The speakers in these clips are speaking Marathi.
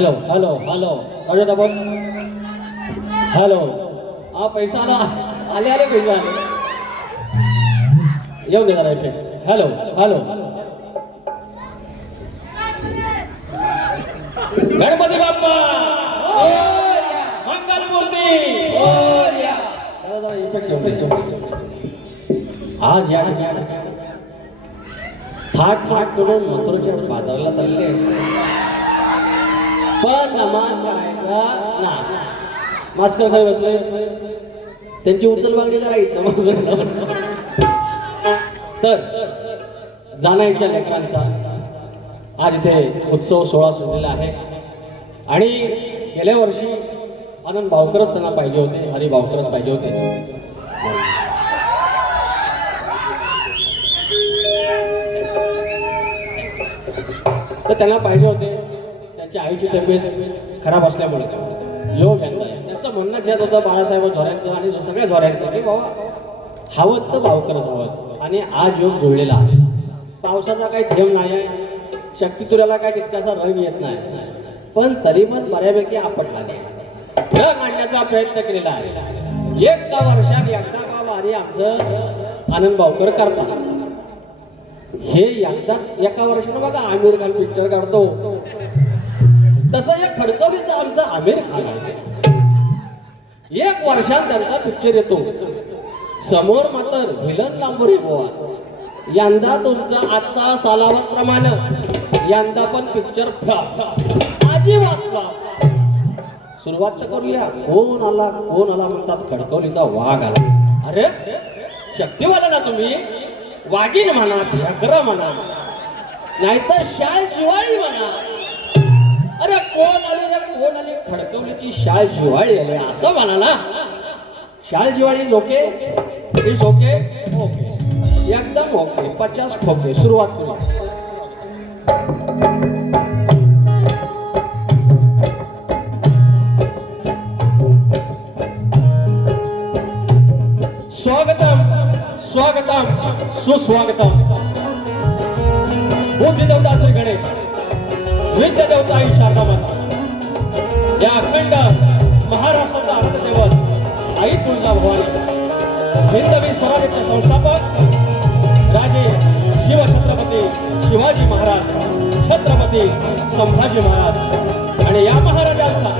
हॅलो हॅलो हॅलो अरे दाबो हॅलो हा पैसा आला आले आले पैसा आले येऊ दे जरा इथे हॅलो हॅलो गणपती बाप्पा मंगल मूर्ती आज या थाट थाट करून मथुरेच्या बाजाराला चालले पण नमान करायचा ना मास्कर खाली बसले त्यांची उचल मागणी करायची तर जाणायच्या लेकरांचा आज इथे उत्सव सोहळा सुरलेला आहे आणि गेल्या वर्षी आनंद भावकरच त्यांना पाहिजे होते हरी भावकरच पाहिजे होते तर त्यांना पाहिजे होते त्यांच्या आईची तब्येत खराब असल्यामुळे योग यंदा त्यांचं म्हणणं घेत होतं बाळासाहेब झोऱ्यांचं आणि सगळ्या झोऱ्यांचं की बाबा हवं तर भावकरच हवं आणि आज योग जुळलेला आहे पावसाचा काही थेंब नाही आहे शक्तितुऱ्याला काय तितकासा रंग येत नाही पण तरी पण बऱ्यापैकी आपटला रंग आणण्याचा प्रयत्न केलेला आहे एका वर्षात एकदा का वारी आमचं आनंद भावकर करतात हे एकदाच एका वर्षानं बघा आमिर खान पिक्चर काढतो तसं एक खडकवलीचा आमचा आमिर खान आहे एक वर्षात त्यांचा पिक्चर येतो समोर मात्र व्हिलन लांबोरी गोवा यंदा तुमचा आता सालावत प्रमाणे यंदा पण पिक्चर अजिबात सुरुवात तर करूया कोण आला म्हणतात खडकवलीचा वाघ आला अरे शक्तिवाला ना तुम्ही वाघीण म्हणा व्याघ्र म्हणा नाहीतर शाल जिवाळी म्हणा अरे कोण आली खडकवलीची शाल जिवाळी आली असं म्हणा ना शाल जिवाळी झोके ही झोके ओके एकदम ओके 50 खोके सुरुवात करू स्वागतम स्वागतम सुस्वागतम बुद्धी देवता श्री गणेश विद्या देवता आई शारदा माता या अखंड महाराष्ट्राचा आराध्य दैवत आई तुळजा भवानी हिंदवी स्वराज्याचे संस्थापक राजे शिवछत्रपती शिवाजी महाराज छत्रपती संभाजी महाराज आणि या महाराजांचा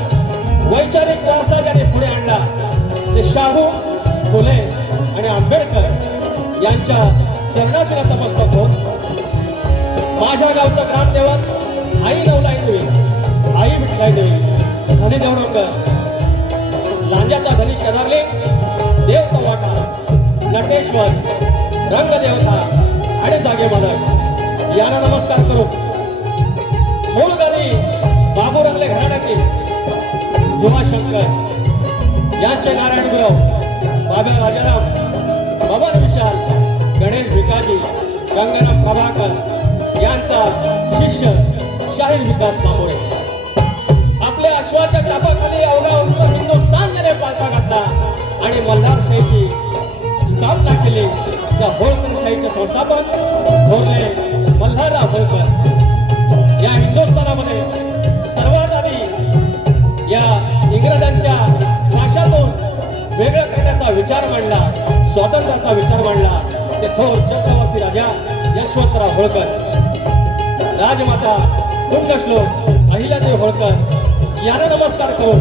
वैचारिक वारसा ज्याने पुढे आणला ते शाहू फुले आणि आंबेडकर यांच्या चरणाशी नतमस्तक होत माझ्या गावचं ग्रामदेवत आई नवलाई देवी आई विठलाई देवी धनी देवडकर लांजाचा धनी केदारले देव चव्हाटा नटेश्वर रंगदेवता आणि जागे मालक यांना नमस्कार करू मूलगादी बाबू रंगले घराण्यातील भीमाशंकर यांचे नारायण गुरव बाबा राजाराम बबन विशाल गणेश भिकाजी रंगनाथ प्रभाकर यांचा शिष्य शाहीर विकास कांबोळे आपल्या अश्वाच्या तापाखाली अवघा उत्तर हिंदुस्थान याने पालथा घातला आणि मल्हारशाहीची स्थापना केली त्या होळकरशाहीचे संस्थापक थोरले मल्हारराव होळकर या हिंदुस्थानामध्ये सर्वात आधी या इंग्रजांच्या भाषातून वेगळं करण्याचा विचार मांडला स्वातंत्र्याचा विचार मांडला ते थोर चक्रवर्ती राजा यशवंतराव होळकर राजमाता पुण्यश्लोक अहिल्यादेवी होळकर यांना नमस्कार करून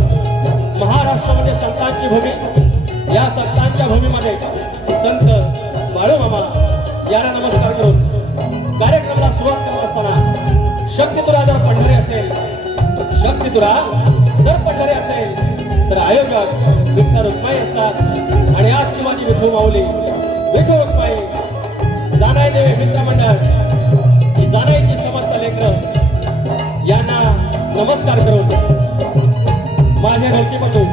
महाराष्ट्र म्हणजे संतांची भूमी या संतांच्या भूमीमध्ये संत बाळूमामा यांना नमस्कार करून कार्यक्रमाला सुरुवात करत असताना शक्तितुरा जर पडणारे असेल शक्तितुरा जर पडणारे असेल तर आयोजक विठ्ठल रुक्माई असतात आणि आजची माझी विठू माऊली विठू रुक्माई जानाई देवी मित्रमंडळ ही जानाईची समस्त लेकर यांना नमस्कार करून माझे ढोलकीपटू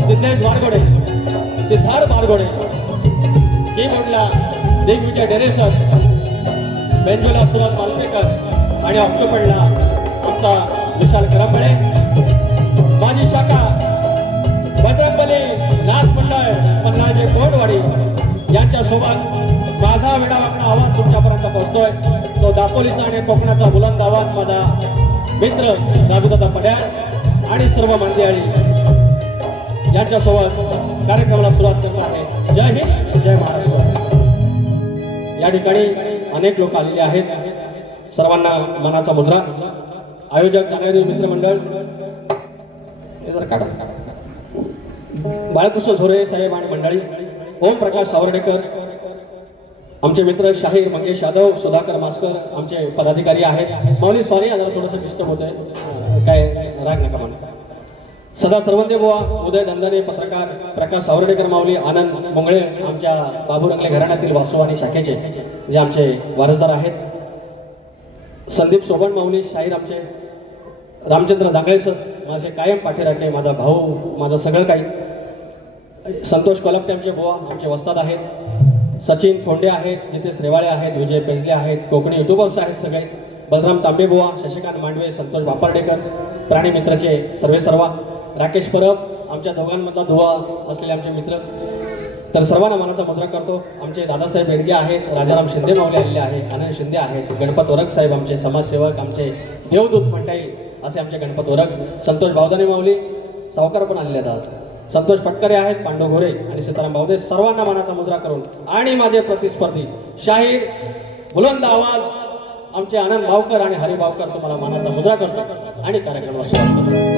सिद्धेश बारगोडे सिद्धार्थ बारगोडे कीबोर्डला दिग्विजय डेरेसर बेंजोला सुरत मालपेकर आणि ऑक्टोपडला आमचा विशाल करंबळे माझी शाखा बजरंगबली नाथ मंडळ पन्नाजे कोंडवाडी यांच्या सोबत माझा वेडावाकडा आवाज तुमच्यापर्यंत पोहोचतोय तो दापोलीचा आणि कोकणाचा बुलंद आवाज माझा मित्र राजूदादा पड्याळ आणि सर्व मांदियाळी यांच्यासोबत कार्यक्रमाला सुरुवात करत आहे. जय हिंद, जय महाराष्ट्र. या ठिकाणी अनेक लोक आलेले आहेत. सर्वांना मानाचा मुद्रा. आयोजक जानेवारी मित्रमंडळ हे जरा काढा. बाळकृष्ण झोरे साहेब आणि मंडळी, ओम प्रकाश सावर्डेकर, आमचे मित्र शाहीर मंगेश यादव, सुधाकर मास्कर आमचे पदाधिकारी आहेत. माऊली सॉरी जरा थोडंसं डिस्टर्ब होत आहे, काय राग नका म्हणा. सदा सर्वंदे बुवा, उदय धंदाने पत्रकार, प्रकाश सावर्डेकर माऊली, आनंद मुंगळे आमच्या बाबू रंगले घराण्यातील वास्तू आणि शाखेचे जे आमचे वारसदार आहेत. संदीप सोबण माऊली शाहीर आमचे, रामचंद्र जांगळे सर माझे कायम पाठीराखे, माझा भाऊ, माझं सगळं काही. संतोष कोलपटे आमचे बुवा आमचे वस्ताद आहेत. सचिन फोंडे आहेत, जितेश रेवाळे आहेत, विजय पेजले आहेत, कोकणी युट्यूबर्स आहेत सगळे. बलराम तांबे बुवा, शशिकांत मांडवे, संतोष बापर्डेकर, प्राणी मित्राचे सर्वे सर्वा, राकेश परब आमच्या दोघांमधला दुवा असलेले आमचे मित्र. तर सर्वांना मानाचा मुद्रा करतो. आमचे दादासाहेब बेडगे आहेत, राजाराम शिंदे माऊली आलेले आहेत, आनंद शिंदे आहेत, गणपत ओरक साहेब आमचे समाजसेवक, आमचे देवदूत म्हणता येईल असे आमचे गणपत ओरक, संतोष बावदाने माऊली सावकार पण आलेले आहेत. संतोष पटकरे आहेत, पांडू घोरे आणि सीताराम बावदे. सर्वांना मानाचा मुजरा करून आणि माझे प्रतिस्पर्धी शाहीर बुलंद आवाज आमचे आनंद भावकर आणि हरी भावकर तुम्हाला मानाचा मुजरा करतो आणि कार्यक्रमाला सुरुवात करतो.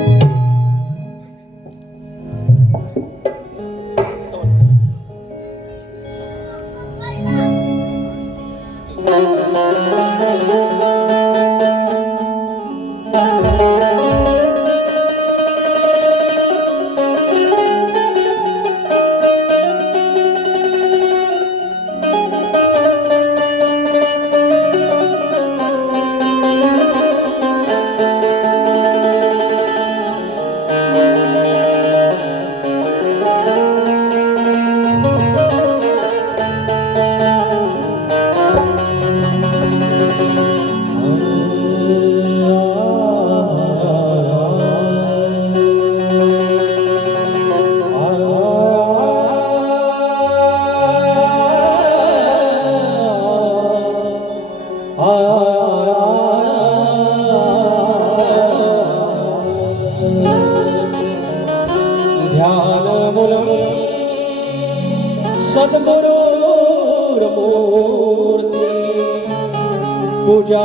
पूजा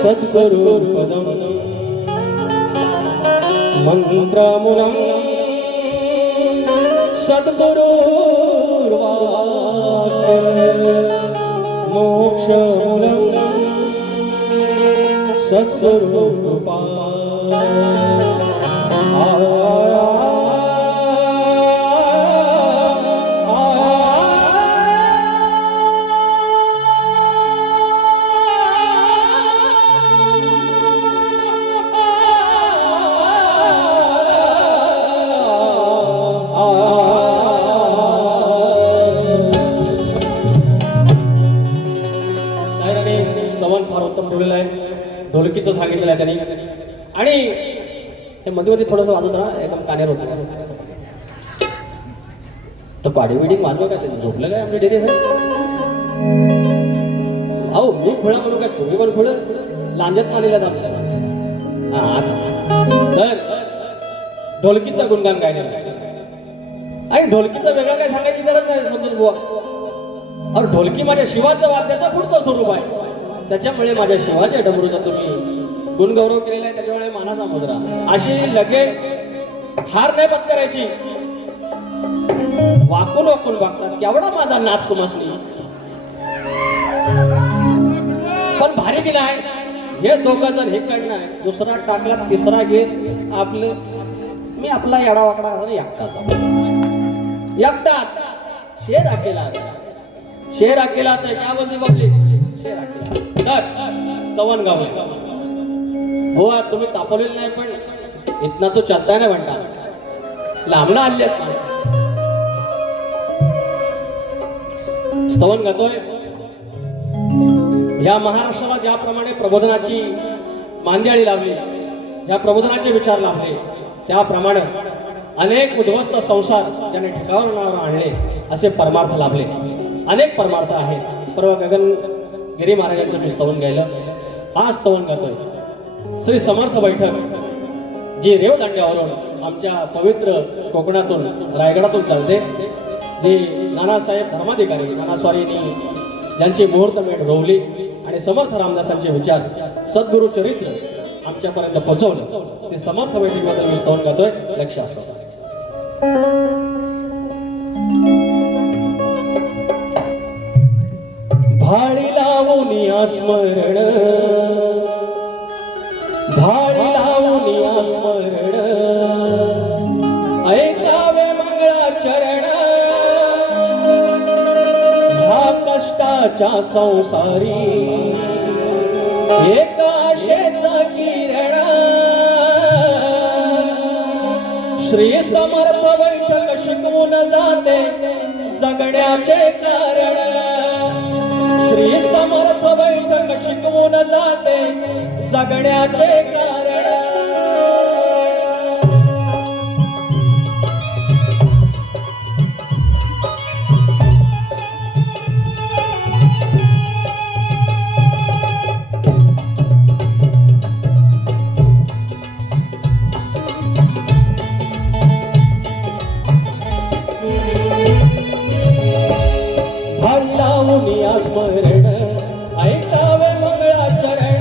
सत्स्वरूपदं मंत्रमूलं सद्गुरुर्वाक्य मोक्षमूलं सत्स्वरूपा ढोलकीचं सांगितलेलं आहे त्यांनी. आणि हे मध्ये थोडंसं वाजवत राहा, एकदम कानेर होतं. तर पाडी बिडिंग वाजव काय, त्याचं झोपलं काय आपल्या डेरे साहेब? अहो मी खुळा म्हणू काय, तुम्ही पण खुळ लांजत आलेला आमच्या. हा तर ढोलकीचा गुणगान गायला आणि ढोलकीचं वेगळं काय सांगायची गरज नाही. समजून बुवा, अरे ढोलकी माझ्या शिवाचं वाद्याचं पुढचं स्वरूप आहे. त्याच्यामुळे माझ्या शिवाच्या डमरूचा तुम्ही गुणगौरव केलेला आहे, त्याच्यामुळे मानाचा मुजरा. अशी लगेच हार नाही पत्करायची, वाकून वाकून वागतात. केवढा माझा नाद तुम्हासनी, पण भारी की नाही. हे दोघं जण हे काढणार, दुसरा टाकला, तिसरा घेत आपलं मी आपला येडा वाकडा एकटा शेर अकेला तर क्या बोलते बघले शेर अकेला. तर स्तवन गावले हो, तुम्ही तापवलेलं नाही, पण इतना तो चलताय ना म्हणता लांबणं आले स्तवन गातोय. या महाराष्ट्राला ज्याप्रमाणे प्रबोधनाची मांदियाळी लाभली, या प्रबोधनाचे विचार लाभले, त्याप्रमाणे अनेक उद्ध्वस्त संसार ज्याने ठिकाणावर आणले असे परमार्थ लाभले. अनेक परमार्थ आहेत. परवा गगन गिरी महाराजांचं मी स्तवन गायलं. आज स्तवन गातोय श्री समर्थ बैठक, जी रेवदांड्यावरून आमच्या पवित्र कोकणातून रायगडातून चालते, जे नानासाहेब धर्माधिकारी नानास्वारींनी ज्यांची मुहूर्तमेढ रोवली आणि समर्थ रामदासांचे विचार सद्गुरु चरित्र आमच्यापर्यंत पोहोचवलं, ते समर्थ बैठकीबद्दल मी स्तवन गातोय. लक्ष असो. भाळी लावून स्मरण, भाळी लावून स्मरण, ऐकावे मंगळाचरण, ह्या कष्टाच्या संसारी एका आशेचा किरण. श्री समर्थ बैठक शिकवून जाते जगण्याचे कारण. श्री समर्थ बैठक शिकवून जाते जगण्याचे कारण. स्मरण ऐकावे मंगळाचरण,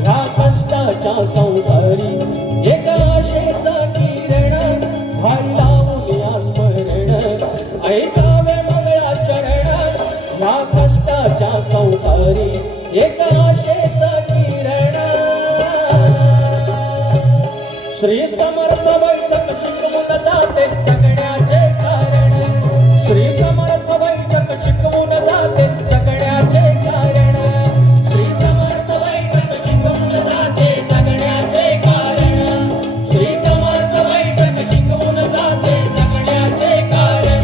ह्या कष्टाच्या संसारी एका आशेचा किरण. भाळी लावून स्मरण ऐकावे मंगळाचरण, ह्या कष्टाच्या संसारी एका आशेचा किरण. श्री समर्थ बैठक शिकवून जाते जगण्याचे कारण. श्री समर्थ बैठक शिकवून जाते जगण्याचे कारण. श्री समर्थ बैठक शिकवून जाते जगण्याचे कारण. श्री समर्थ बैठक शिकवून जाते जगण्याचे कारण.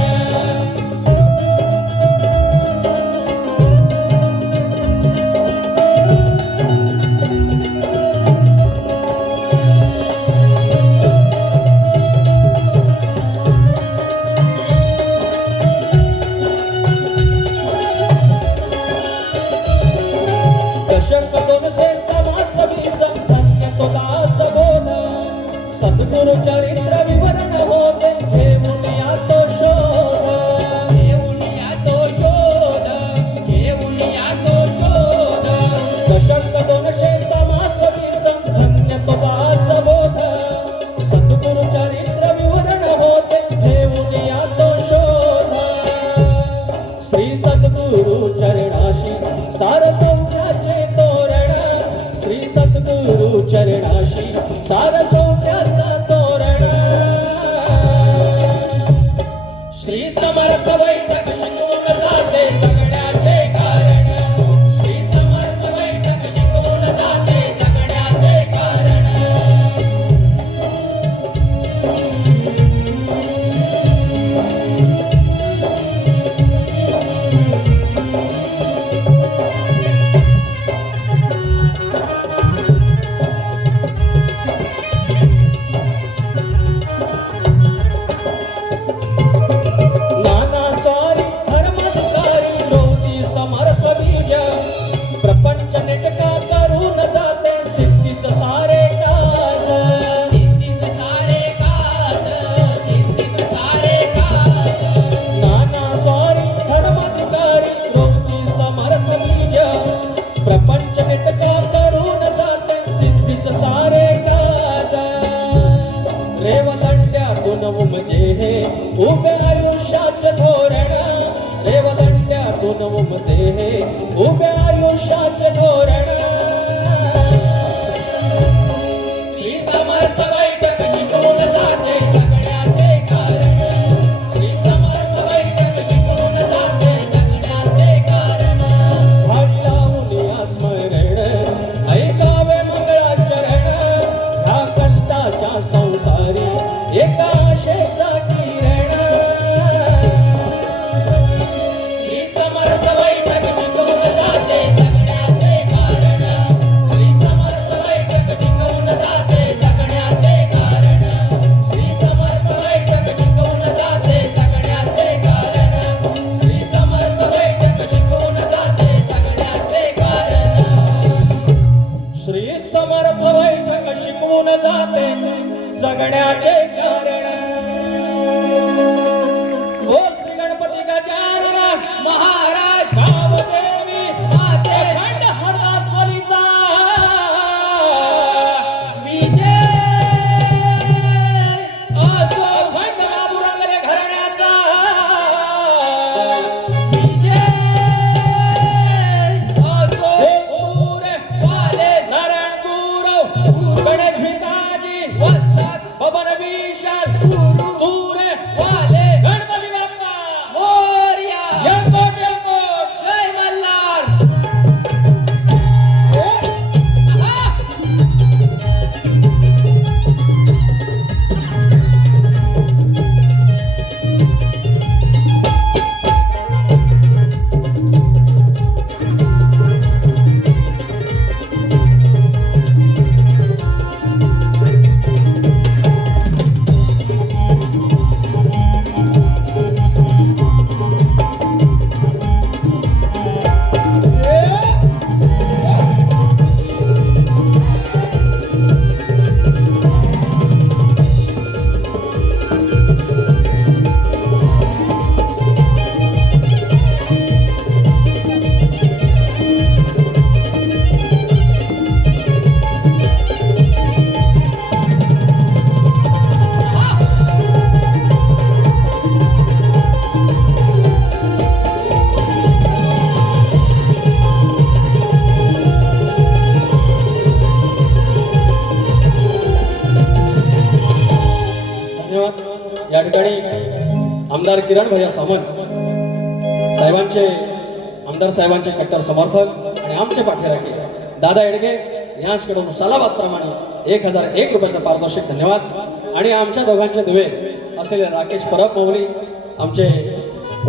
सद्गुरु चरित्र विवरण होते घेऊन या तो शोध. घेऊन या तो शोध. घेऊन या तो शोध. दशक 200 समास 20 धन्य तो दासबोध. सद्गुरु चरित्र विवरण होते घेऊन या तो शोध. श्री सद्गुरु चरणाशी सार सौख्याचे तोरण. श्री सद्गुरु चरणाशी सार सौख्याचा तोरण. श्री समर्थ बैठक शिकवून जाते जगण्याचे कारण. श्री समर्थ बैठक शिकवून जाते जगण्याचे कारण. प्रपंच नेटका करून जाते सिद्धीस सारे काज. सिद्धीस सारे काज. सिद्धीस सारे काज. नाना स्वारी धर्माधिकारी रोती समर्थ बीज. प्रपंच नेटका करून जाते सिद्धीस सारे काज. रेवदंड्यातून उमजे हे उभे आयुष्याचे धोरण. रेवदंड्यातून उमजे हे उभे आयुष्याचे धोरण. श्री समर्थ बैठक शिकवून जाते जगण्याचे कारण. श्री समर्थ बैठक शिकवून जाते जगण्याचे कारण. भाळी लावून स्मरण ऐकावे मंगळाचरण, ह्या कष्टाच्या संसारी एका आशेचा किरण. श्री समर्थ बैठक शिकवून जाते जगण्याचे कारण. ठिकाणी आमदार किरण भैया सामंत साहेबांचे आमदार साहेबांचे कट्टर समर्थक आणि आमचे पाठीराखे दादा एडगे यांच्याकडून सालाबाद प्रमाणे 1001 रुपयाचं पारितोषिक धन्यवाद. आणि आमच्या दोघांचे दुवे असलेले राकेश परब मौली आमचे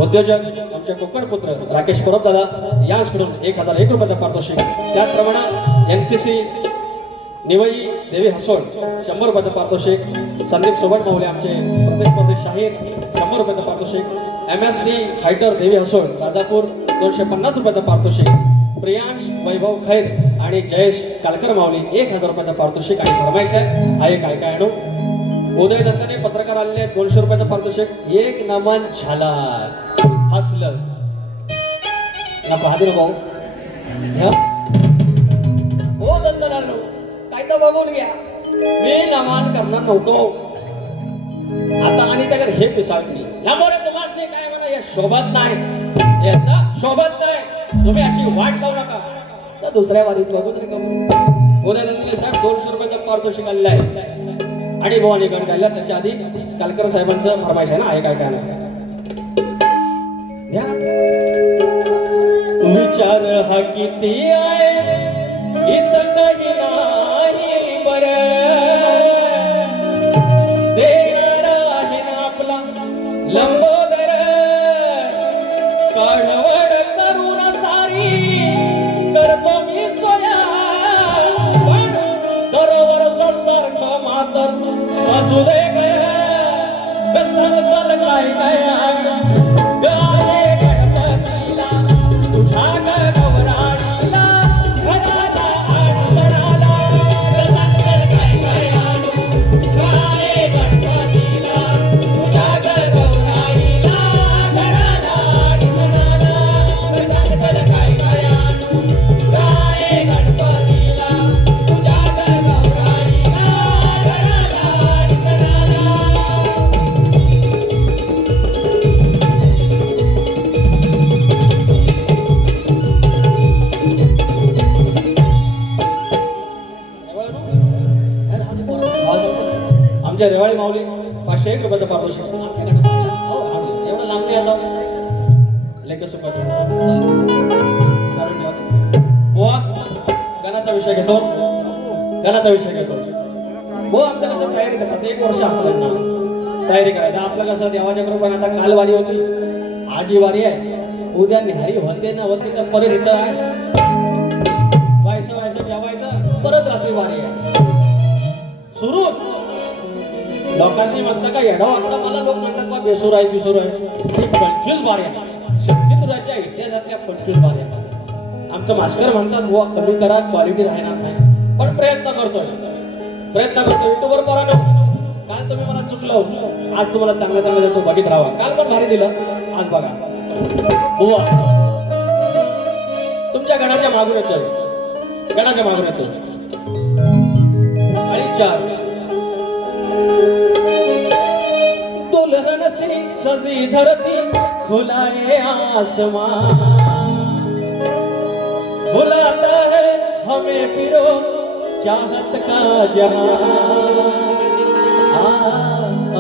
उद्योजक आमचे कोकण पुत्र राकेश परब दादा यांच्याकडून 1001 रुपयाचं पारितोषिक. त्याचप्रमाणे NCC निवई देवी हसोड 100 रुपयाचं पारितोषिक. संदीप सोबत मौली आमचे प्रतिस्पर्धी शाहीर 100 रुपयाचं पारितोषिक. MSD फायटर देवी हसोड राजापूर 250 रुपयाचं पारितोषिक. प्रियांश वैभव खैर आणि जयेश कालकर माऊली 1000 रुपयाचं पारितोषिक. आणि फरमाईश आहे काय काय आणू. उदय दत्तने पत्रकार आलेले 200 रुपयाचं पारितोषिक. एक नमन झाला हसलं ना पाहतो ना भाऊ हो दत्तनारायण काय तर बघून घ्या मी नमान करणार नव्हतो. आता आणि त्याकडे हे पिसाळली यामुळे तुम्हाला काय म्हणा या शोभत नाही याचा शोभत नाही तुम्ही अशी वाट लावू नका. तर दुसऱ्या वारीत बघू तरी करू. उदय दत्तने साहेब 200 रुपयाचं पारितोषिक आलेलं आहे. आणि भवानी गण गायला त्याच्या आधी कालकर साहेबांचं फरमाईश आहे ना आहे काय काय ना विचार हा किती आहे इथं काही नाही बरं देणारा आहे ना आपला लंबोदर काढवड करून सारी करतो मी सोया पण दरवर्ष सारखं मातर साजू दे कसं चल काय काय गाये गणपतीला तुझ्या गौराणीला घराला अडचणाला कसं चल काय काय गाये गणपतीला तुझ्या गौराणीला घराला अडचणाला कसं चल काय काय गाये गणपतीला तुझ्या गौराणीला घराला अडचणाला. आमच्या रेवाळी माऊली 501 रुपयाचं पारितोषिक. एवढं लांब नाही आता लेख सुखाचं बुवा गाण्याचा विषय घेतो गाण्याचा विषय घेतो. बुवा आमच्या कसं तयारी करतात 1 वर्ष असतात ना तयारी करायचं. आपलं कसं देवाच्या कृपेने आता काल वारी होती आजी वारी आहे उद्या निहारी होते ना होती तर परत इथं आहे व्हायचं जेवायचं परत रात्री वारी आहे सुरू. लोकांशी म्हणता का येडा वाकडा मला लोक म्हणतात बा बेसूर आहे बिसूर आहे. 25 बाऱ्या शक्तितुराच्या इतिहासातल्या 25 बाऱ्या. आमचं मास्कर म्हणतात बुवा कमी करा क्वालिटी राहणार नाही पण प्रयत्न करतो युट्यूबवर परा काल तुम्ही मला चुकलं आज तुम्हाला चांगलं चांगलं देतो बघित राहा. काल पण भारी दिलं आज बघा बुवा तुमच्या गणाच्या मागून येतोय गणाच्या मागून येतोय. आणि 4 दुल्हन सी सजी धरती खुलाए आसमान बुलाता है हमें फिरो चाहत का जहां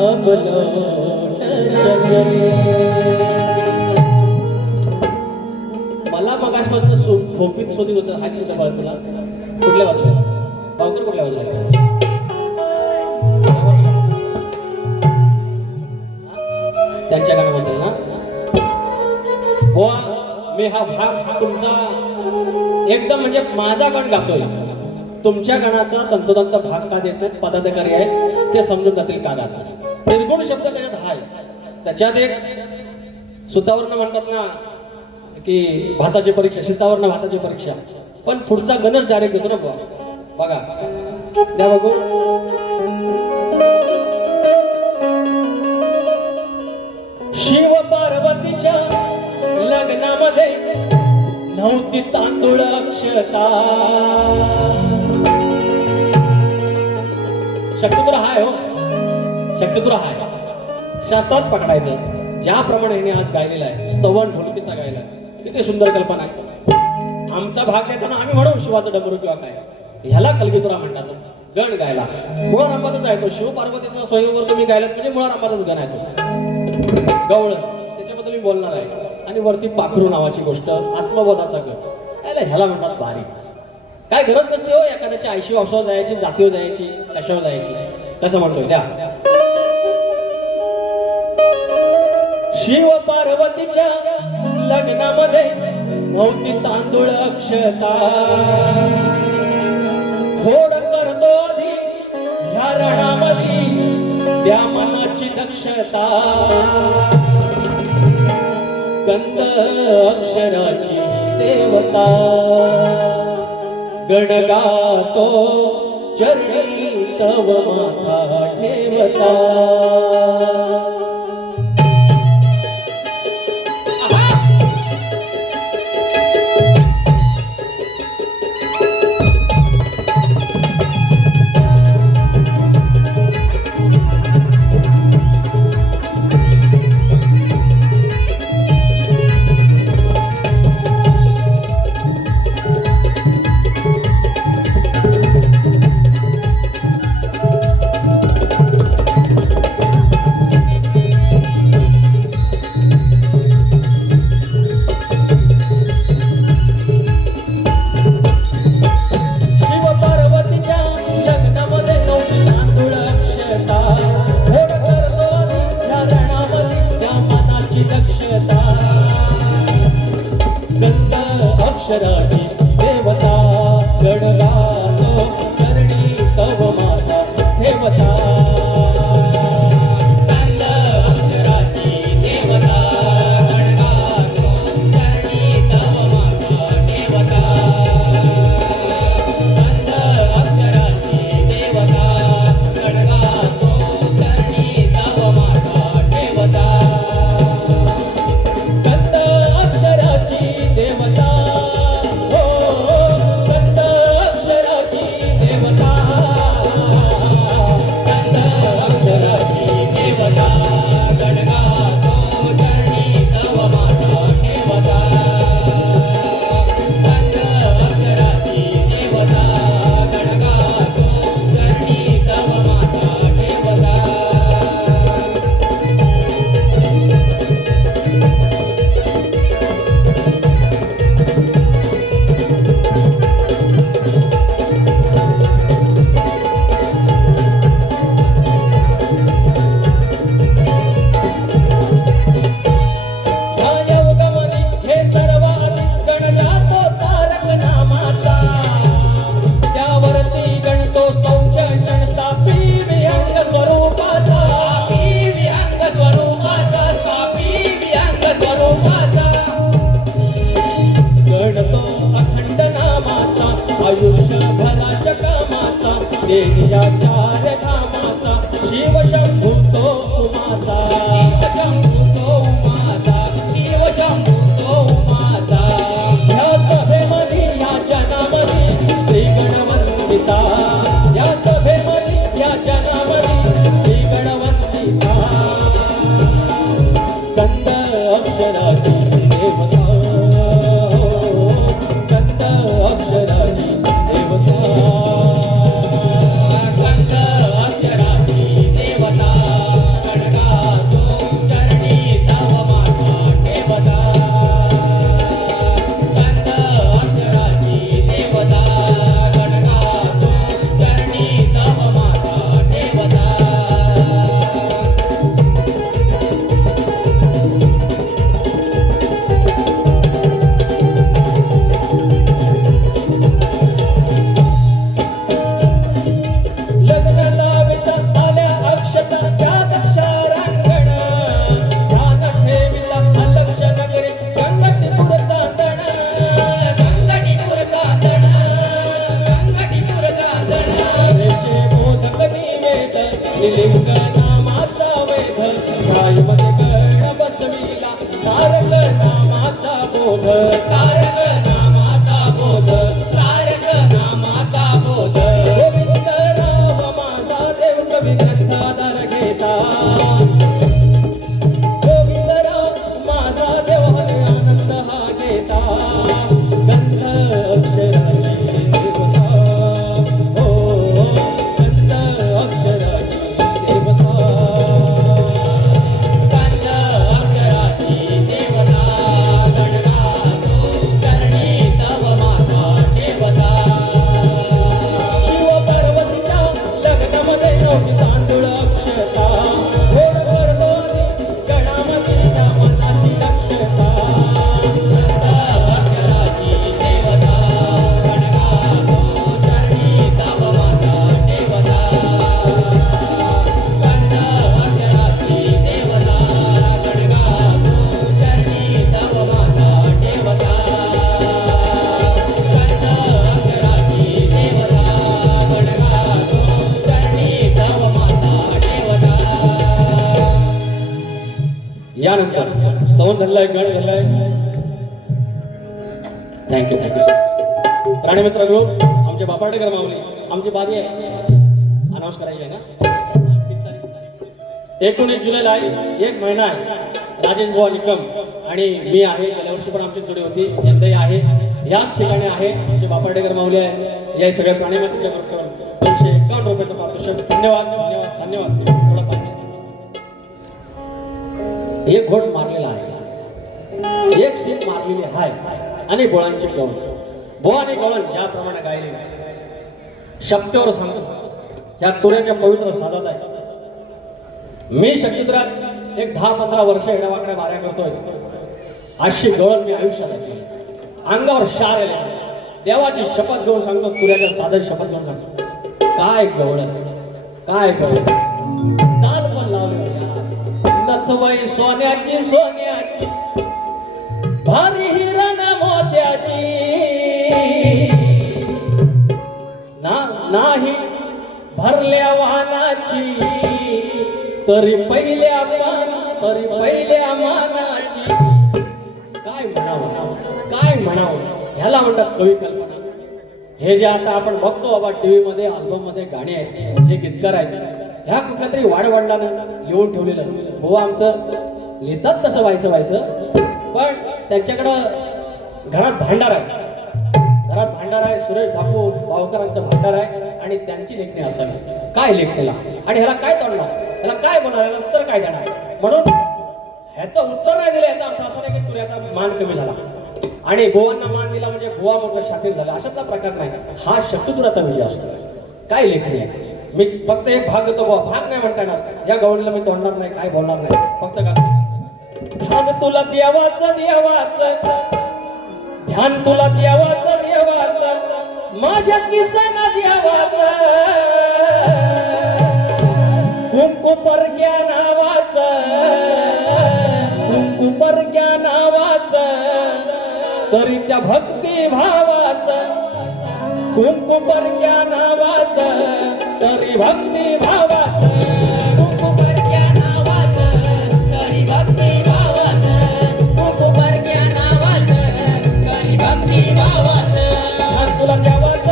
अब लौट चले. मला मगासपासून फोपीत शोधित होतं हात कुठे बाळकुला कुठल्या बाजूला बावकर कुठल्या बाजूला त्यांच्या गाण्याबद्दल ना बुवा मी हा भाग तुमचा एकदम म्हणजे माझा गण गातोय. तुमच्या गणाचा तंतोतंत भाग का देत नाहीत पदाधिकारी आहेत ते समजून जातील का गातात. निर्गुण शब्द त्याच्यात हाय. त्याच्यात एक सुतावर्ण म्हणतात ना की भाताची परीक्षा शीतावर्ण भाताची परीक्षा पण पुढचा गणच डायरेक्ट देतो ना बुवा. बघा द्या बघू. शिव पार्वतीच्या लग्नामध्ये नव्हती तांदूळ अक्षता. शक्यतुरा हाय हो शक्यतुरा हाय शास्त्रात पकडायचं ज्याप्रमाणे हिने आज गायलेला आहे स्तवन ढोलकीचा गायला किती सुंदर कल्पना आहे. आमचा भाग देताना आम्ही म्हणू शिवाचं डमरू किंवा काय ह्याला कलगीतुरा म्हणतात. गण गायला मुळा रामाचाच आहे तो. शिव पार्वतीचा स्वयंवर तुम्ही गायलात म्हणजे मुळा रामाचाच गण आहे तो. गवळण त्याच्याबद्दल मी बोलणार आहे. आणि वरती पाखरू नावाची गोष्ट, आत्मबोधाचा गट. ह्याला म्हणतात भारी. काय गरज नसते हो एखाद्याची आयशी वापसावर जायची, जातीवर जायची, कशावर जायची. कसं म्हणतोय द्या. शिव पार्वतीच्या लग्नामध्ये नव्हती तांदूळ अक्षता. खोड करतो आधी ह्या रणामध्ये त्या मनाची दक्षता. गंध अक्षराची देवता गणगातो चरणी तव माथा ठेवता. अक्षराची देवता गणगातो चरणी तव माता ठेवता. गंध अक्षराची देवता गणगातो चरणी तव माता ठेवता. गंध अक्षराची देवता गणगातो चरणी तव माता ठेवता. गंध अक्षराची देवता आयुष्यभराच्या कामाचा देविया चार धामाचा शिव शंभू तो उमाचा. शिव शंभू तो उमाचा. शिव शंभू तो उमाचा. या सभेमध्ये या जनामध्ये श्री गणवंदिता. या सभेमध्ये या जनामध्ये श्री गणवंदिता. गंध अक्षराची देवता गंध अक्षराची गंध अक्षराची देवता गणगातो यानंतर स्तवन झालेला आहे, गण झालेला आहे. थँक्यू प्राणी मित्र ग्रुप आमचे बापार्डेकर माऊली आमची बारी आहे अनाउन्स करायची आहे ना. 19 जुलैला आहे, 1 महिना आहे. राजेश बुवा निकम आणि मी आहे. गेल्या वर्षी पण आमची जोडी होती, यंदाही आहे. याच ठिकाणी आहे आमचे बापार्डेकर माऊली आहे. या सगळ्या प्राणी मित्राच्या बरोबर 251 रुपयाचं पारितोषिक. धन्यवाद धन्यवाद धन्यवाद. एक घोट मारलेला आहे, एक सीट मारलेली आहे आणि बोळांची गवळ बो आणि गवळण ज्याप्रमाणे गायले शब्दावर सांगतो या तुऱ्याच्या पवित्र साजात आहे. मी शक्तिद्रात एक 10-15 वर्ष येण्यावाकडे माऱ्या करतोय. अशी गवळण मी आयुष्यात ऐकली. अंगावर शार आले. देवाची शपथ घेऊन सांगतो, तुऱ्याच्या साधन शपथ घेऊन सांगतो. काय गवळण, काय गवळण. चाल पण लावली नथवई सोन्याची सोन्याची भारी हिरण मोत्याची नाही भरल्या वाहनाची तरी पहिल्या मानाची. काय म्हणावं, काय म्हणावं, ह्याला म्हणतात कवी कल्पना. हे जे आता आपण बघतो बाबा टीव्ही मध्ये अल्बम मध्ये गाणी आहेत, हे गीतकार आहेत, ह्या कुठल्या तरी वाडवडिलांना लिहून ठेवलेलं. हो आमचं लिहितात तसं व्हायचं पण त्यांच्याकडं घरात भांडार आहे. सुरेश धाकू भावकरांचं भांडार आहे आणि त्यांची लेखणी असावी. काय लेखणीला आणि ह्याला काय तोडणार, ह्याला काय बनवणार, उत्तर काय देणार. म्हणून ह्याचं उत्तर नाही दिलं याचा अर्थ असा नाही की तुऱ्याचा मान कमी झाला आणि गोवांना मान दिला म्हणजे गोवा मोठं शातीर झाला, अशातला प्रकार नाही. हा शक्तितुराचा विजय असतो. काय लेखणी आहे. मी फक्त एक भाग देतो बाबा, भाग नाही म्हणता येणार. या गवळीला मी तोडणार नाही, काय बोलणार नाही. फक्त का ध्यान तुला देवाचं ध्यान तुला देवाचं माझ्या किसना देवाचं कुंकुपरग्या नावाचं तरी त्या भक्ती भावाचं कुंकुपरग्या नावाचं तरी भक्ती भावाचं कुंकुपरग्या नावाचं तरी भक्ती भावाचं कुंकुपरग्या नावाचं तरी भक्ती भावाचं. तुला देवाचं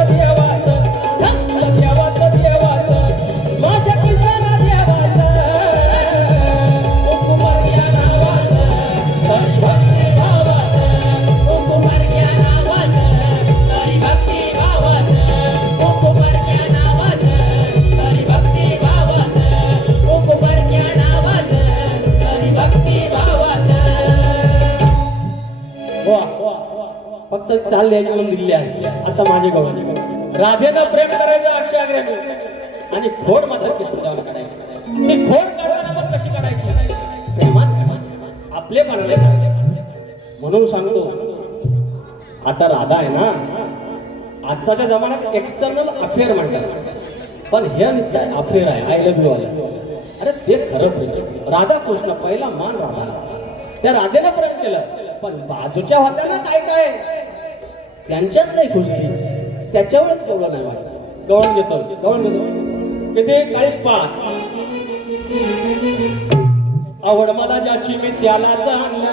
माझ्या किसना देवाचं कुंकुपरग्या नावाचं तरी भक्ती भावाचं कुंकुपरग्या नावाचं तरी भक्ती भावाचं कुंकुपरग्या नावाचं तरी भक्ती भावाचं कुंकुपरग्या नावाचं तरी भक्ती भावाचं. फक्त चाल द्यायची म्हणून दिली आहे. आता माझे गवळ राधेनं प्रेम करायचं अक्षाग्रह आणि खोड मात्र कृष्णदेवाला काढायची. ती खोड काढताना मग कशी काढायची, प्रेमान आपले पणाले. म्हणून सांगतो आता राधा आहे ना, आजच्या जमान्यात एक्सटर्नल अफेअर म्हणतात पण हे नुसतं अफेअर आहे. आय लव्ह यू वाला. अरे ते खरं प्रेम. राधा कृष्ण पहिला मान राधाला. त्या राधेनं प्रेम केलं पण बाजूच्या होत्या ना काय त्यांच्यात नाही खुशी, त्याच्यावरच गवळण नाही वाटत. गवळण घेतो किती काळी 5 आवड मला ज्याची मी त्याला जाणलं.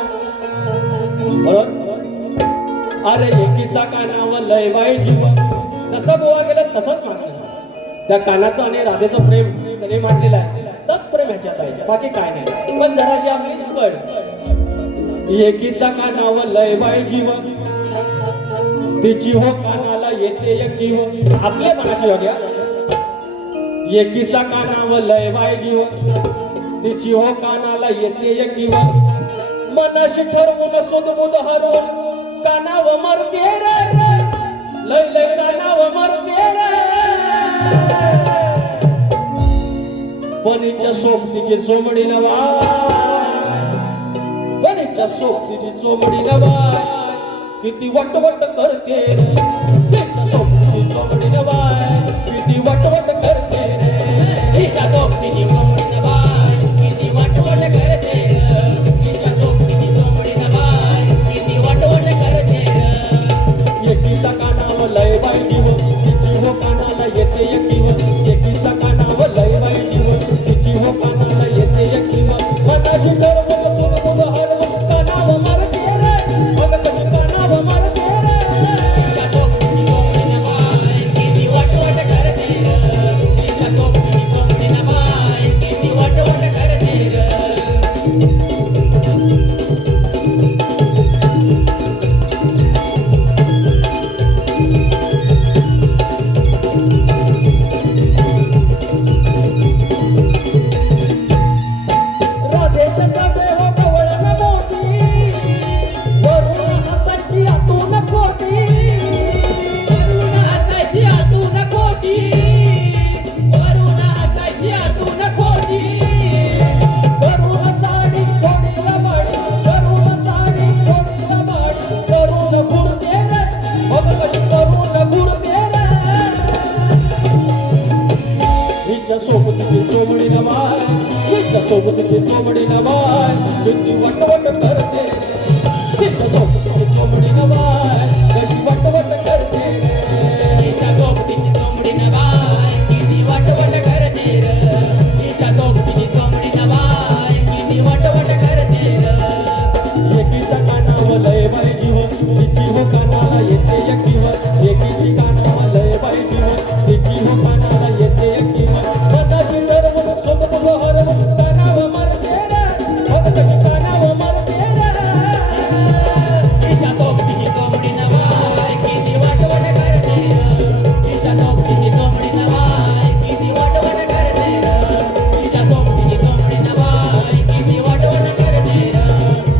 बरोबर. अरे एकीचा कानावर लय बाई जीव तसं बोवा गेलं तसंच मागलं. त्या कानाचं आणि राधेचं प्रेम त्याने मांडलेलं आहे. तत्प्रेम ह्याच्यात आहे, बाकी काय नाही. पण जराशी आपली पड एकीचा कानावर लय बाई जीव तिची हो कानाला येते यकीव. आपल्या मनाची हो घ्या. एकीचा कानावर लय बाई जीव तिची हो कानाला येते यकीव. मनाशी ठरवून सुदबुद हरवून कानावर मरते रे लय कानावर मरते रे. पणीच्या सोबतीची सोमडी नवा पणीच्या सोबतीची सोमडी नवा किती वटवट करते तिच्या सोबतीची सोमडी नवा किती वटवट करते तिच्या सोबतीची सोमडी नवा किती वटवट करते तिच्या सोबतीची सोमडी नवा किती वटवट करते. एकीचा कानावर लय बाई जीव तिची हो कानाला येते यकीव. एकीचा कानावर लय बाई जीव तिची हो कानाला येते यकीव. मनाची ठरवून सुदबुद वटवट करते तिच्या सोबतीची कोंबडी नवाय कशी वटवट करते तिच्या सोबतीची कोंबडी नवाय किती वटवट करते र तिच्या सोबतीची कोंबडी नवाय किती वटवट करते र एकीच्या कानावर लय पाहिजे हो तिची हो कानाला येते एकी हो एकीची कानावर लय पाहिजे हो तिची हो कानाला येते एकी हो मनाची ठरवून सोबत हरवून कानावर मारते रे भक्ताची कानावर मारते रे तिच्या सोबतीची कोंबडी नवाय किती वटवट करते र तिच्या सोबतीची कोंबडी नवाय किती वटवट करते र तिच्या सोबतीची कोंबडी नवाय किती वटवट करते र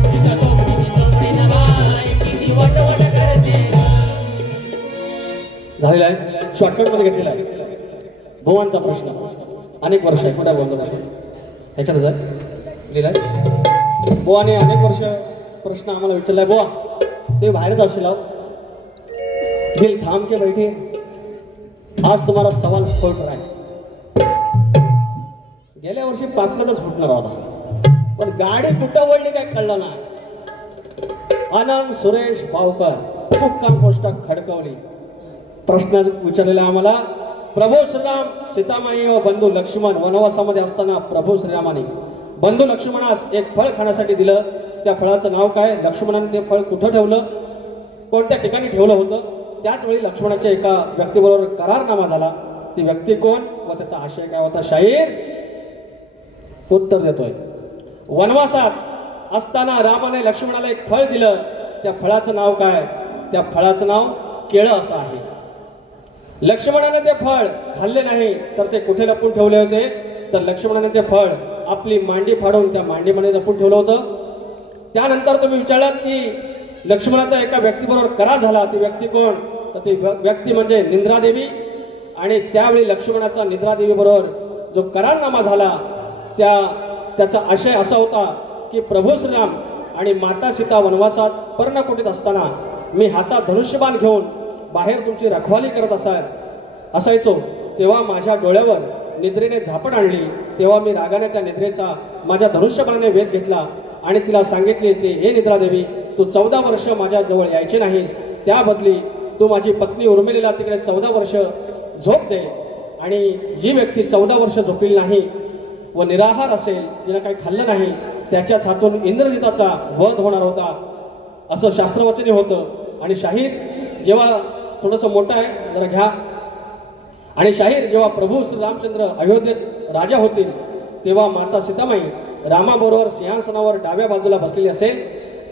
तिच्या सोबतीची कोंबडी नवाय किती वटवट करते र झालेला आहे शॉर्टकट मध्ये घेतलेला आहे भुवनचा प्रश्न अनेक वर्ष आहे कुठे बोलतो प्रश्न त्याच्यातच आहे लिहिलाय बुवाने अनेक वर्ष प्रश्न आम्हाला विचारलाय बुवा ते बाहेरच असेल आहो दिल थांब के बैठे आज तुम्हाला सवाल फुट रहा है गेल्या वर्षी पाकलतच फुटणार होता पण गाडी कुठं वळली काय कळलं नाही आनंद सुरेश बावकर मुक्काम पोस्ट खडकवली प्रश्न विचारलेला आम्हाला प्रभू श्रीराम सीतामाई व बंधू लक्ष्मण वनवासामध्ये असताना प्रभू श्रीरामाने बंधू लक्ष्मणास एक फळ खाण्यासाठी दिलं त्या फळाचं नाव काय लक्ष्मणाने ते फळ कुठं ठेवलं कोणत्या ठिकाणी ठेवलं होतं त्याच वेळी लक्ष्मणाच्या एका व्यक्तीबरोबर करारनामा झाला ती व्यक्ती कोण व त्याचा आशय काय होता शाहीर उत्तर देतोय वनवासात असताना रामाने लक्ष्मणाला एक फळ दिलं त्या फळाचं नाव काय त्या फळाचं नाव केळं असं आहे लक्ष्मणाने ते फळ खाल्ले नाही तर ते कुठे लपून ठेवले होते तर लक्ष्मणाने ते फळ आपली मांडी फाडून त्या मांडीमध्ये लपून ठेवलं होतं त्यानंतर तुम्ही विचारलात की लक्ष्मणाचा एका व्यक्तीबरोबर करार झाला ती व्यक्ती कोण तर ती व्यक्ती म्हणजे निंद्रादेवी आणि त्यावेळी लक्ष्मणाचा निद्रादेवी बरोबर जो करारनामा झाला त्याचा आशय असा होता की प्रभू श्रीराम आणि माता सीता वनवासात पर्णकुटीत असताना मी हातात धनुष्यबाण घेऊन बाहेर तुमची रखवाली करत असायचो तेव्हा माझ्या डोळ्यावर निद्रेने झापड आणली तेव्हा मी रागाने त्या निद्रेचा माझ्या धनुष्यबाणाने वेध घेतला आणि तिला सांगितले ते हे निद्रादेवी तू 14 वर्ष माझ्या जवळ यायचे नाहीस त्या बदली तू माझी पत्नी उर्मिलेला तिकडे 14 वर्ष झोप दे आणि जी व्यक्ती 14 वर्ष झोपली नाही व निराहार असेल जिने काही खाल्लं नाही त्याच्याच हातून इंद्रजिताचा वध होणार होता असं शास्त्रवचने होतं आणि शाहीर जेव्हा थोडंसं मोठं आहे जरा घ्या आणि शाहीर जेव्हा प्रभू श्री रामचंद्र अयोध्येत राजा होतील तेव्हा माता सीतामाई रामाबरोबर सिंहासनावर डाव्या बाजूला बसलेली असेल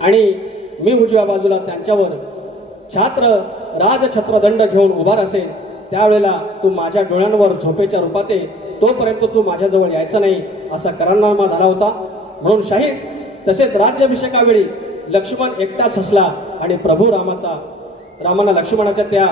आणि मी उजव्या बाजूला त्यांच्यावर राजछत्रदंड घेऊन उभा असेल त्यावेळेला तू माझ्या डोळ्यांवर झोपेच्या रूपात ये तोपर्यंत तू माझ्याजवळ यायचा नाही असा करारनामा झाला होता म्हणून शाहीर तसेच राज्याभिषेकावेळी लक्ष्मण एकटाच हसला आणि प्रभू रामाना लक्ष्मणाच्या त्या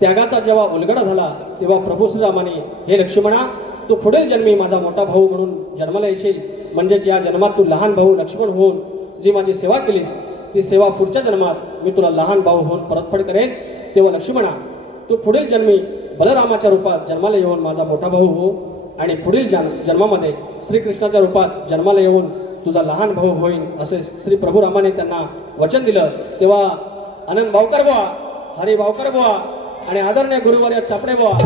त्यागाचा जेव्हा उलगडा झाला तेव्हा प्रभू श्रीरामाने हे लक्ष्मणा तू पुढील जन्मी माझा मोठा भाऊ म्हणून जन्माला येशील म्हणजे ज्या जन्मात तू लहान भाऊ लक्ष्मण होऊन जी माझी सेवा केलीस ती सेवा पुढच्या जन्मात मी तुला लहान भाऊ होऊन परतफेड करेन तेव्हा लक्ष्मणा तू पुढील जन्मी बलरामाच्या रूपात जन्माला येऊन माझा मोठा भाऊ हो आणि पुढील जन्मामध्ये श्रीकृष्णाच्या रूपात जन्माला येऊन तुझा लहान भाऊ होईल असे श्री प्रभू रामाने त्यांना वचन दिलं तेव्हा आनंद बावकर बुवा हरी बावकर बुवा आणि आदरणीय गुरुवर्य चापडे बुवा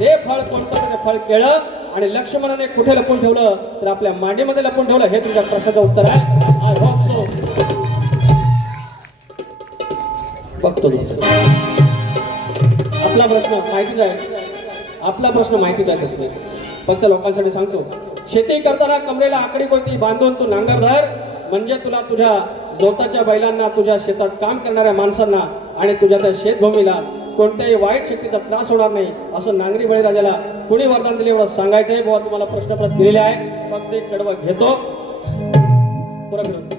ते फळ कोणतं ते फळ केळं आणि लक्ष्मणाने कुठे लपून ठेवलं तर आपल्या मांडीमध्ये लपून ठेवलं हे तुमच्या प्रश्नाचं उत्तर आहे आय होप सो बघतो आपला प्रश्न माहितीच आहे आपला प्रश्न माहितीच आहे तसं फक्त लोकांसाठी सांगतो शेती करताना कमरेला आकडी कोणती बांधून तू नांगर धर म्हणजे तुला तुझ्या जोताच्या बैलांना तुझ्या शेतात काम करणाऱ्या माणसांना आणि तुझ्या त्या शेतभूमीला कोणत्याही वाईट शक्तीचा त्रास होणार नाही असं नांगरी बळीराजाला कुणी वरदान दिले एवढं सांगायचं आहे बुवा तुम्हाला प्रश्नपत्र दिलेले आहे फक्त एक कडवं घेतो परत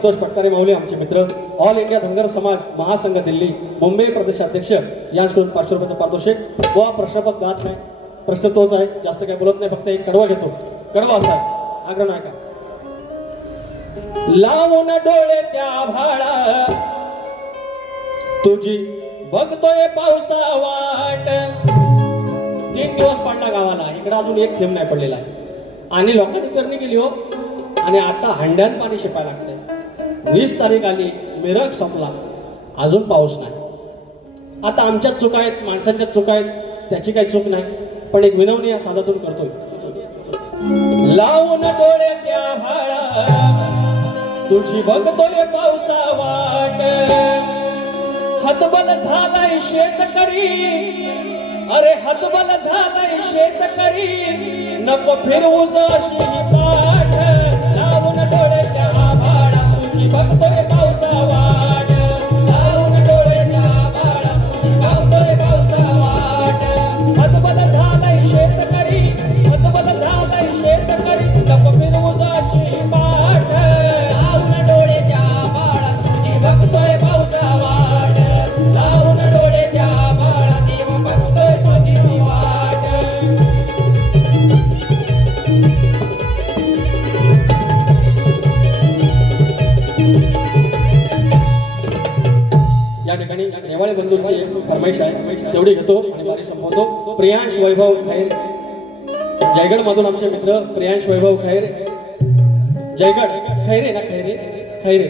संतोष पटकारे माऊली आमचे मित्र, ऑल इंडिया धनगर समाज महासंघ दिल्ली मुंबई प्रदेशाध्यक्ष यांच्याकडून 500 रुपयाचं पारितोषिक. बुवा प्रश्न पण गात नाही, प्रश्न तोच आहे, जास्त काही बोलत नाही, फक्त एक कडवा घेतो. कडवा असा आहे, आग्रह नाही का. लावून डोळे त्या भाळा तुझी बघतोय पावसा वाट. 3 दिवस पडला गावाला, इकडे अजून एक थेंब नाही पडलेला आहे. आणि लोकांनी करणी केली हो, आणि आता हंड्यान पाणी शिपायला लागतंय. 20 तारीख आली, मिरग संपला, अजून पाऊस नाही. आता आमच्याच चुका आहेत, माणसांच्याच चुका आहेत, त्याची काही चूक नाही, पण एक विनवणी या साधातून करतोय. लावून डोळे त्या भाळा तुझी बघतोय पावसा वाट. हतबल झालाय शेतकरी, अरे हतबल झालाय शेतकरी, नको फिरवूस अशी पाठ. लावून डोळे त्या भाळा तुझी बघतोय पावसा वाट. लावून डोळे त्या भाळा तुझी बघतोय पावसा वाट. हतबल झालाय शेतकरी, हतबल झालाय शेतकरी, नको फिरवूस अशी पाठ. लावून डोळ्याच्या बाळा तुझी बघतोय पावसा वाट. लावून डोळ्याच्या बाळा देव बघतोय तुझी वाट. या ठिकाणी नेवाळे बंधूंची एक फरमाईश आहे, तेवढी घेतो आणि बारी संपवतो. प्रियांश वैभव खैर, जयगड मधून आमचे मित्र प्रियांश वैभव खैर, जयगड खैरे ना खैरे खैरे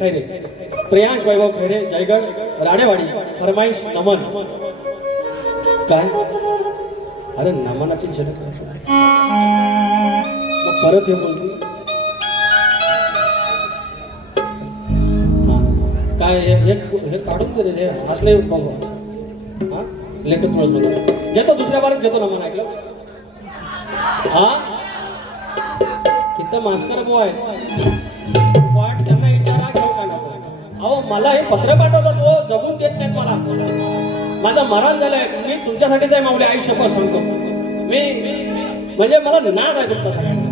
खैरे प्रियांश वैभव खैरे, जयगड राणेवाडी. फरमाईश नमन. काय अरे नमनाची शरत मग परत हे बोलती काय. हे काढून दे रे, असले बघू. हा लेखत तुळस बघा घेतो, दुसऱ्या बारीत घेतो नमन. ऐकलं हा, इथं मास्कर बो आहे, वाट त्यांना विचारा घेऊ का नको. अहो मला हे पत्र पाठवतात हो, जगून देत नाहीत मला. माझं मरण झालंय, मी तुमच्यासाठीच आहे माऊली, आई शपथ सांगतो. मी म्हणजे मला नाद आहे तुमचा सगळ्यांचा.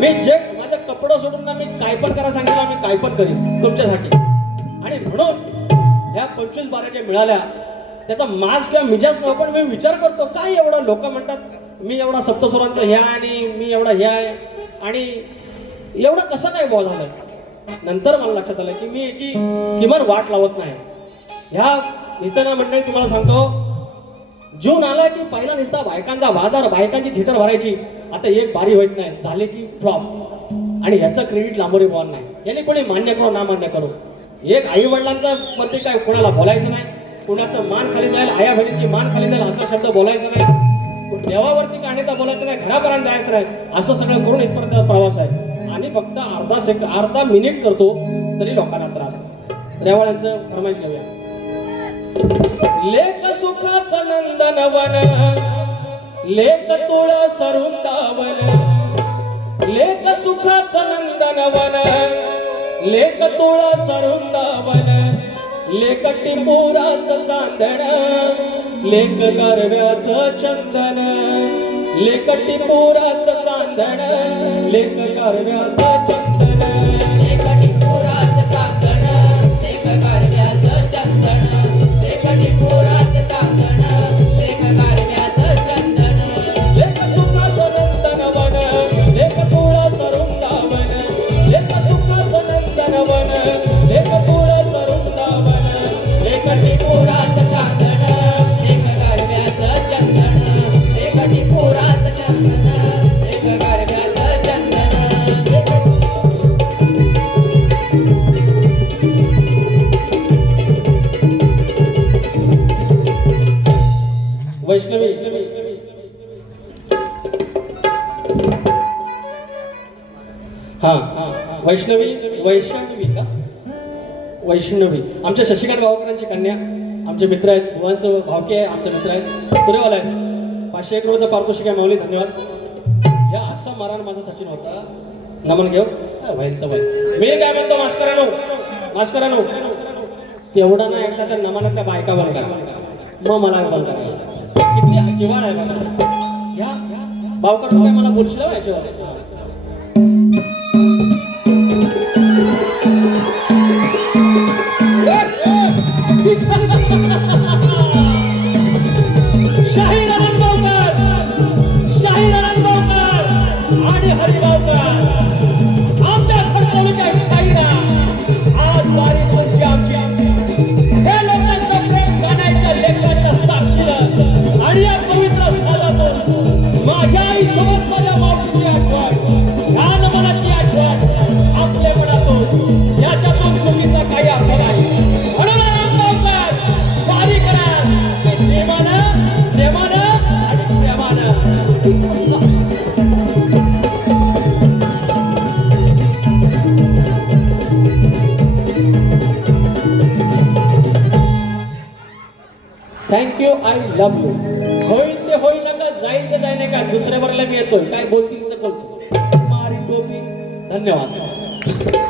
मी जे माझं कपडं सोडून ना, मी काय पण करा सांगितलं, मी काय पण करीन तुमच्यासाठी. आणि म्हणून ह्या 25 बाऱ्या मिळाल्या, त्याचा माज किंवा मिजाज न, पण मी विचार करतो काय एवढं लोक म्हणतात मी एवढा सप्तस्वरांचा ह्या आणि मी एवढा ह्या आहे, आणि एवढं कसं काय बॉल झालं. नंतर मला लक्षात आलं की मी याची किमान वाट लावत नाही. ह्या नितना मंडळी तुम्हाला सांगतो, जून आला की पहिला निसता बायकांचा बाजार, बायकांची थिटर भरायची. आता एक बारी होत नाही, झाले की फ्लॉप. आणि ह्याचं क्रेडिट लांबोरी बॉल नाही, याने कोणी मान्य करो ना मान्य करो. एक आई वडिलांचा मध्ये काय कोणाला बोलायचं नाही, कुणाचं मान खाली जाईल, आया बहिणीची मान खाली जाईल असा शब्द बोलायचं नाही, देवावरती काढण्याचा बोलायचं नाही, घरापर्यंत जायचं नाही. असं सगळं करून इथपर्यंत प्रवास आहे. आणि फक्त अर्धा मिनिट करतो तरी लोकांना त्रास. रेवाळ्यांचं फरमाईश घेऊया. लेक सुखाचं नंदनवन, लेक तुळ सरुंदावन. लेक सुखाचं नंदनवन, लेक तुळ सरुंदावन. लेक टिपुराचं चांदण, लेक गरव्याचं चंदन. लेक टिपुराचं चांदण, लेक गरव्याचं चंदन. लेक टिपुराचं चांदण, लेक गरव्याचं चंदन. लेक टिपुराचं चांदण, लेक गरव्याचं चंदन. लेक सुखाचं नंदनवन, लेक तुळ सरुंदावन. लेक सुखाचं नंदनवन, लेक तुळ सरुंदावन. लेक टिपुराचं चांदण, लेक गरव्याचं चंदन. लेक टिपुराचं चंदन, लेक गरव्याचं चंदन. वैष्णवी हा वैष्णवी का वैष्णवी आमच्या शशिकांत गावकरांची कन्या, आमचे मित्र आहेत, मुलांचं भावकी आहे, आमचे मित्र आहेत, पुरेवाला आहेत. 501 रुपयाचं पारितोषिक आहे माऊली, धन्यवाद. या असं मारण माझा सचिन होता. नमन घेऊ व्हाईल तर व्हाईल. मी काय म्हणतो मास्करांनो तेवढं ना एकदा त्या नमनातल्या बायका बंद करा, मग मला बंद करायला. किती जिव्हाळ आहे बघा. या भावकर काय मला बोलशील याच्यावर. शाहीर अनंतभाऊकर, शाहीर अनंतभाऊकर आणि हरिभाऊकर आमच्या खडकोलीच्या शाहिरा आज वारी तुमची आमची हे लोकांचं प्रेम गाण्याच्या लेखनाचं साक्षीदार आणि या पवित्र साजातून माझ्या आईसोबत माझ्या माऊलीची आठवण ध्यान मनाची आठवण आपल्या मनातून याच्यातून चुकीचा काही अर्थ नाही म्हणून अनंतभाऊकर वारी करा ते प्रेमानं प्रेमानं आणि प्रेमानं थँक्यू आय लव्ह यू होईल ते होईल नका जाईल ते जाईल का दुसऱ्या बरोबर मी येतोय काय बोलतील तर बोलतो मारी टोपी धन्यवाद